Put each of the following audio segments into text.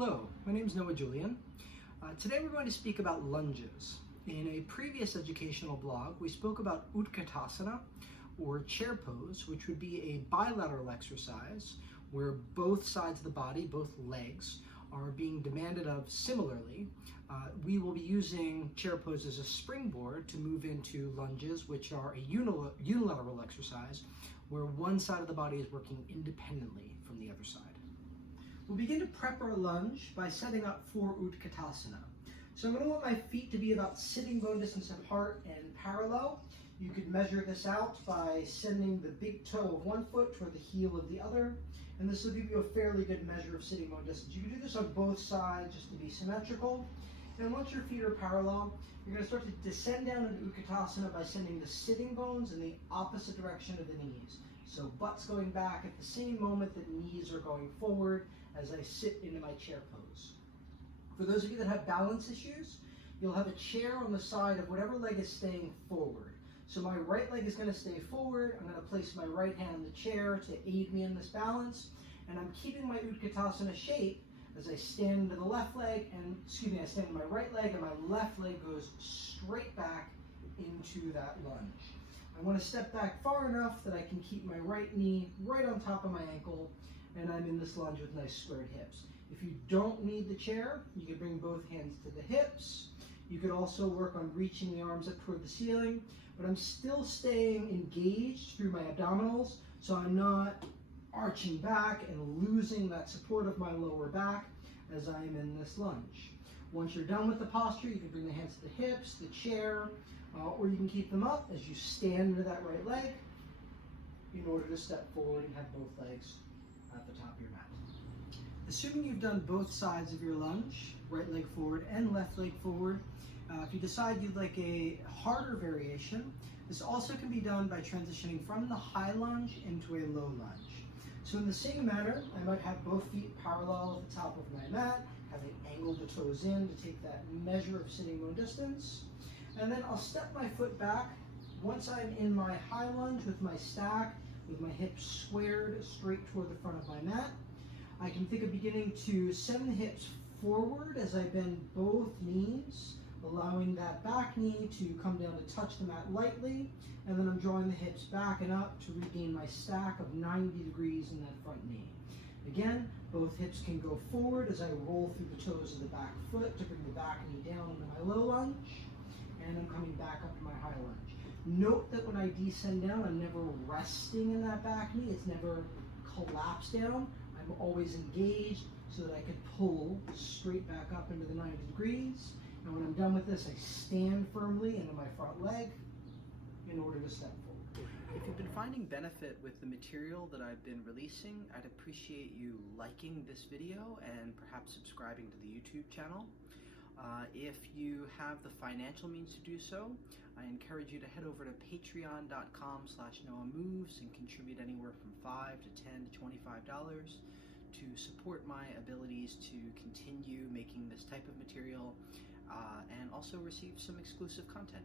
Hello, my name is Noah Julian. Today we're going to speak about lunges. In a previous educational blog, we spoke about Utkatasana, or chair pose, which would be a bilateral exercise where both sides of the body, both legs, are being demanded of similarly. We will be using chair pose as a springboard to move into lunges, which are a unilateral exercise where one side of the body is working independently from the other side. We'll begin to prep our lunge by setting up for Utkatasana. So I'm going to want my feet to be about sitting bone distance apart and parallel. You could measure this out by sending the big toe of one foot toward the heel of the other, and this will give you a fairly good measure of sitting bone distance. You can do this on both sides just to be symmetrical. And once your feet are parallel, you're going to start to descend down into Utkatasana by sending the sitting bones in the opposite direction of the knees. So butt's going back at the same moment that knees are going forward as I sit into my chair pose. For those of you that have balance issues, you'll have a chair on the side of whatever leg is staying forward. So my right leg is going to stay forward. I'm going to place my right hand on the chair to aid me in this balance. And I'm keeping my Utkatasana shape as I stand to the left leg, and I stand to my right leg, and my left leg goes straight back into that lunge. I want to step back far enough that I can keep my right knee right on top of my ankle, and I'm in this lunge with nice squared hips. If you don't need the chair, you can bring both hands to the hips. You could also work on reaching the arms up toward the ceiling, but I'm still staying engaged through my abdominals, so I'm not arching back and losing that support of my lower back as I'm in this lunge. Once you're done with the posture, you can bring the hands to the hips, the chair, or you can keep them up as you stand into that right leg in order to step forward and have both legs at the top of your mat. Assuming you've done both sides of your lunge, right leg forward and left leg forward, if you decide you'd like a harder variation, this also can be done by transitioning from the high lunge into a low lunge. So in the same manner, I might have both feet parallel at the top of my mat, having angled the toes in to take that measure of sitting bone distance. And then I'll step my foot back once I'm in my high lunge with my stack, with my hips squared straight toward the front of my mat. I can think of beginning to send the hips forward as I bend both knees, allowing that back knee to come down to touch the mat lightly, and then I'm drawing the hips back and up to regain my stack of 90 degrees in that front knee. Again, both hips can go forward as I roll through the toes of the back foot to bring the back knee down into my low lunge, and I'm coming back up to my high lunge. Note that when I descend down, I'm never resting in that back knee. It's never collapsed down. I'm always engaged so that I can pull straight back up into the 90 degrees. And when I'm done with this, I stand firmly into my front leg in order to step forward. If you've been finding benefit with the material that I've been releasing, I'd appreciate you liking this video and perhaps subscribing to the YouTube channel. If you have the financial means to do so, I encourage you to head over to patreon.com/NoahMoves and contribute anywhere from $5 to $10 to $25 to support my abilities to continue making this type of material and also receive some exclusive content.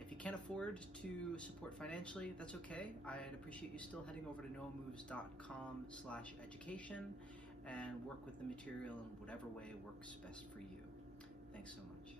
If you can't afford to support financially, that's okay. I'd appreciate you still heading over to noahmoves.com/education and work with the material in whatever way works best for you. Thanks so much.